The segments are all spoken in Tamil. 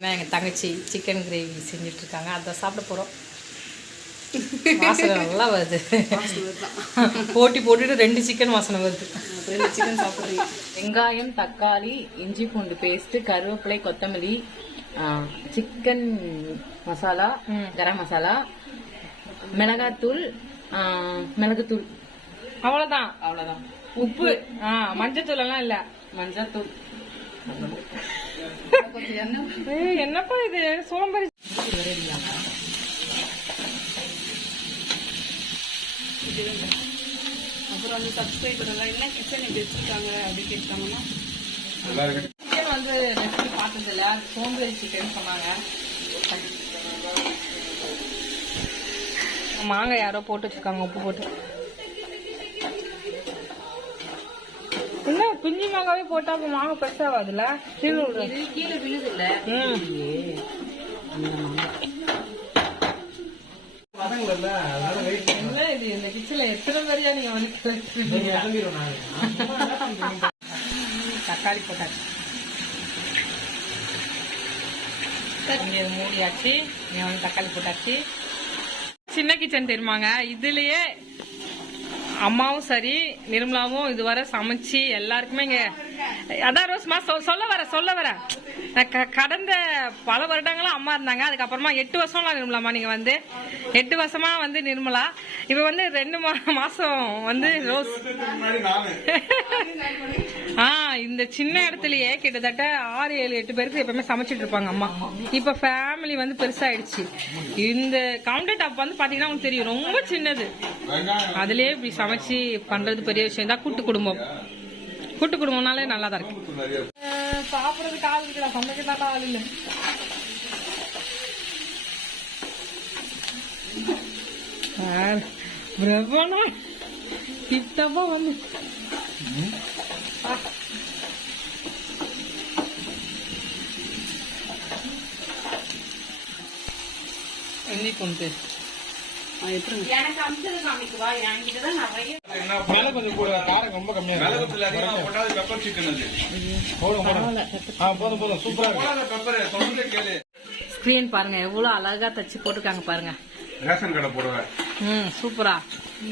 இவன் எங்கள் தங்கச்சி சிக்கன் கிரேவி செஞ்சுட்டு இருக்காங்க அதை சாப்பிட போகிறோம் வாசனை நல்லா வருது. போட்டி போட்டுட்டு ரெண்டு சிக்கன் வாசனை வருது. ரெண்டு சிக்கன் சாப்பிட்றீங்க. வெங்காயம் தக்காளி இஞ்சி பூண்டு பேஸ்ட் கருவேப்பிலை கொத்தமல்லி சிக்கன் மசாலா கரம் மசாலா மிளகாத்தூள் மிளகுத்தூள். அவ்வளோதான் அவ்வளோதான் உப்பு. ஆ மஞ்சத்தூள் எல்லாம் இல்லை. ஏய், என்னப்பா இது? சோம்பேறி. அப்புறம் வந்து சப்ஸ்கிரைபர் எல்லாம் என்ன கிச்சன் இப்படி வச்சிருக்காங்க அப்படின்னு கேட்டாங்கன்னா? வந்து ரெசிபி பார்த்தது இல்ல சோம்பேறி சிக்கன் சொன்னாங்க. மாங்காய் யாரோ போட்டு வச்சிருக்காங்க உப்பு போட்டு. என்ன குஞ்சு மாங்காவே போட்டா அப்ப மாங்காய் பெருசாகாதுல்ல கீழே விடு. கீழே விழுது இல்ல இது? இந்த கிச்சன்ல எத்தனை பேரையா நீங்க வந்து தக்காளி போட்டாச்சு. மூடியாச்சு. இங்க வந்து தக்காளி போட்டாச்சு. சின்ன கிச்சன் தெரியுமாங்க? இதுலயே அம்மாவும் சரி நிர்மலாவும் இதுவரை சமைச்சு எல்லாருக்குமே இங்க அதான் ரோஸ்மா சொ- சொல்ல வர சொல்ல வர. கடந்த பல வருடங்களா அம்மா இருந்தாங்க. அதுக்கப்புறமா எட்டு வருஷம்லாம் நிர்மலாமா நீங்க வந்து. எட்டு வருஷமா வந்து நிர்மலா. இப்ப வந்து ரெண்டு மாசம் வந்து ரோஸ். ஆ இந்த சின்ன இடத்துலயே கிட்டத்தட்ட ஆறு ஏழு எட்டு பேருக்கு எப்பவுமே சமைச்சிட்டு இருப்பாங்க அம்மா. இப்ப ஃபேமிலி வந்து பெருசாயிடுச்சு. இந்த கவுண்டர் டாப் வந்து பாத்தீங்கன்னா உங்களுக்கு தெரியும். ரொம்ப சின்னது. அதுலயே இப்படி சமைச்சு பண்றது பெரிய விஷயம். தான் கூட்டு குடும்பம். கூட்டு குடும்பம்னாலே நல்லா தான் இருக்கு சாப்பிடறதுக்கு ஆள் இருக்குடா சமைக்கிறதுக்கு ஆள் இல்ல பிரபனா டிப்டப்பா வந்து எண்ணி கொண்டு எப்படி எனக்கு அம்சது காமிக்குவா என்கிட்ட தான் நிறைய மிளகு கொஞ்சம் கூட காரம் ரொம்ப கம்மியா இருக்கு. மிளகுத்தூள் அதிகமா போட்டால் பெப்பர் சிக்கன் அது. போதும் போதும். ஆ போதும் போதும். சூப்பரா இருக்கு. போடாத பெப்பர் சொல்லுங்க கேளு. ஸ்கிரீன் பாருங்க எவ்வளவு அழகா தச்சு போட்டிருக்காங்க பாருங்க. ரேஷன் கடை போடுவேன். ம் சூப்பரா.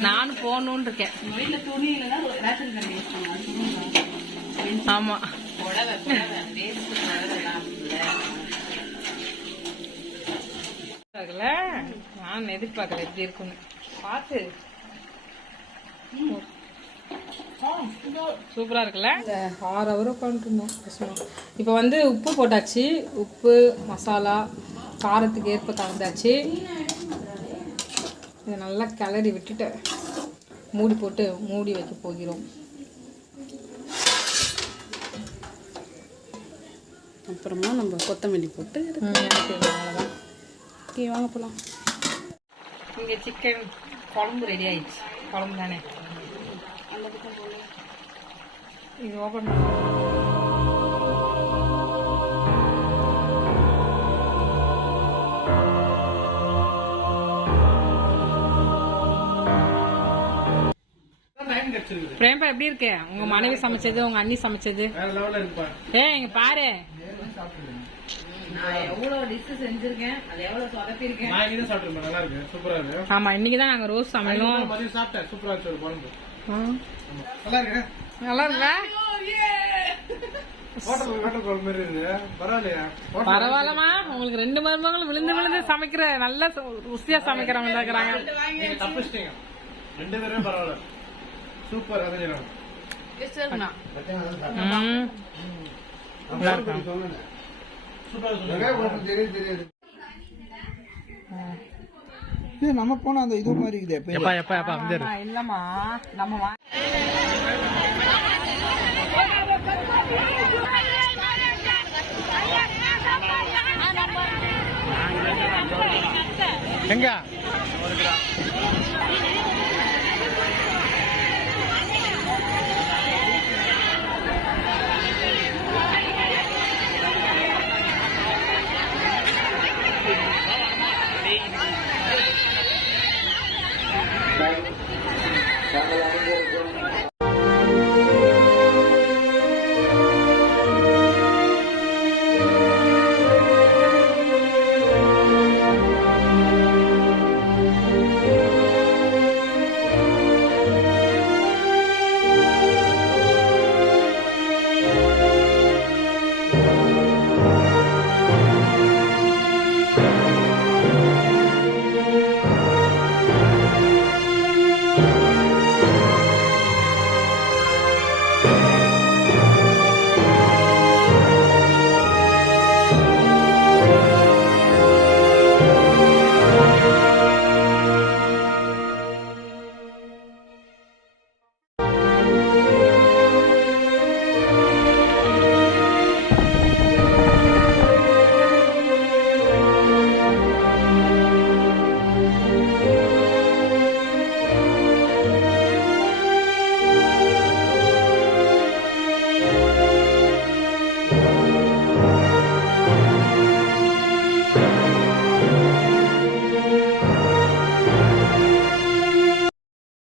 நானும் போகணும்னு இருக்கேன். வீட்டுல துணி இல்லைன்னா ரேஷன் கடை யூஸ் பண்ணுவாங்க ஆமா. புடவை புடவை வேஸ்ட் புடவை இருக்குல்ல நான் எதிர்பார்க்கல எப்படி இருக்குன்னு பார்த்து சூப்பரா இருக்குல்ல? ஆறு ஹவர் உட்காந்துருந்தோம் இப்போ வந்து உப்பு போட்டாச்சு. உப்பு மசாலா காரத்துக்கு ஏற்ப கலந்தாச்சு. இதை நல்லா கிளறி விட்டுட்டு மூடி போட்டு மூடி வைக்க போகிறோம். அப்புறமா நம்ம கொத்தமல்லி போட்டு அவ்வளவுதான். ஓகே வாங்க போலாம். இங்கே சிக்கன் குழம்பு ரெடி ஆயிடுச்சு. குழம்பு தானே? அந்த பக்கம் போகலாம் இது ஓப்பன் பிரேம்பா எப்படி இருக்கு? உங்க மனைவி சமைச்சது உங்க அண்ணி சமைச்சது? ஏய் இங்க பாரு. ஆமா இன்னைக்கு தான் நாங்க ரோஸ் சமையலும். நல்லா இருக்கு? நல்லா இருக்கா? ஹோட்டல் ஹோட்டல் குழம்பு மாதிரி இருக்கு. பரவாயில்லையா? ஹோட்டல் பரவாயில்லமா உங்களுக்கு ரெண்டு மருமகளும் விழுந்து விழுந்து சமைக்கிற நல்ல ருசியா சமைக்கிறவங்க இருக்கிறாங்க. ரெண்டு பேருமே பரவாயில்ல. சூப்பர்? இது நம்ம போன அந்த இது மாதிரி இருக்குது எப்பயும் எப்பா எப்பா எப்பா வந்து ஆமா, இல்லம்மா. நம்ம வா- எங்க?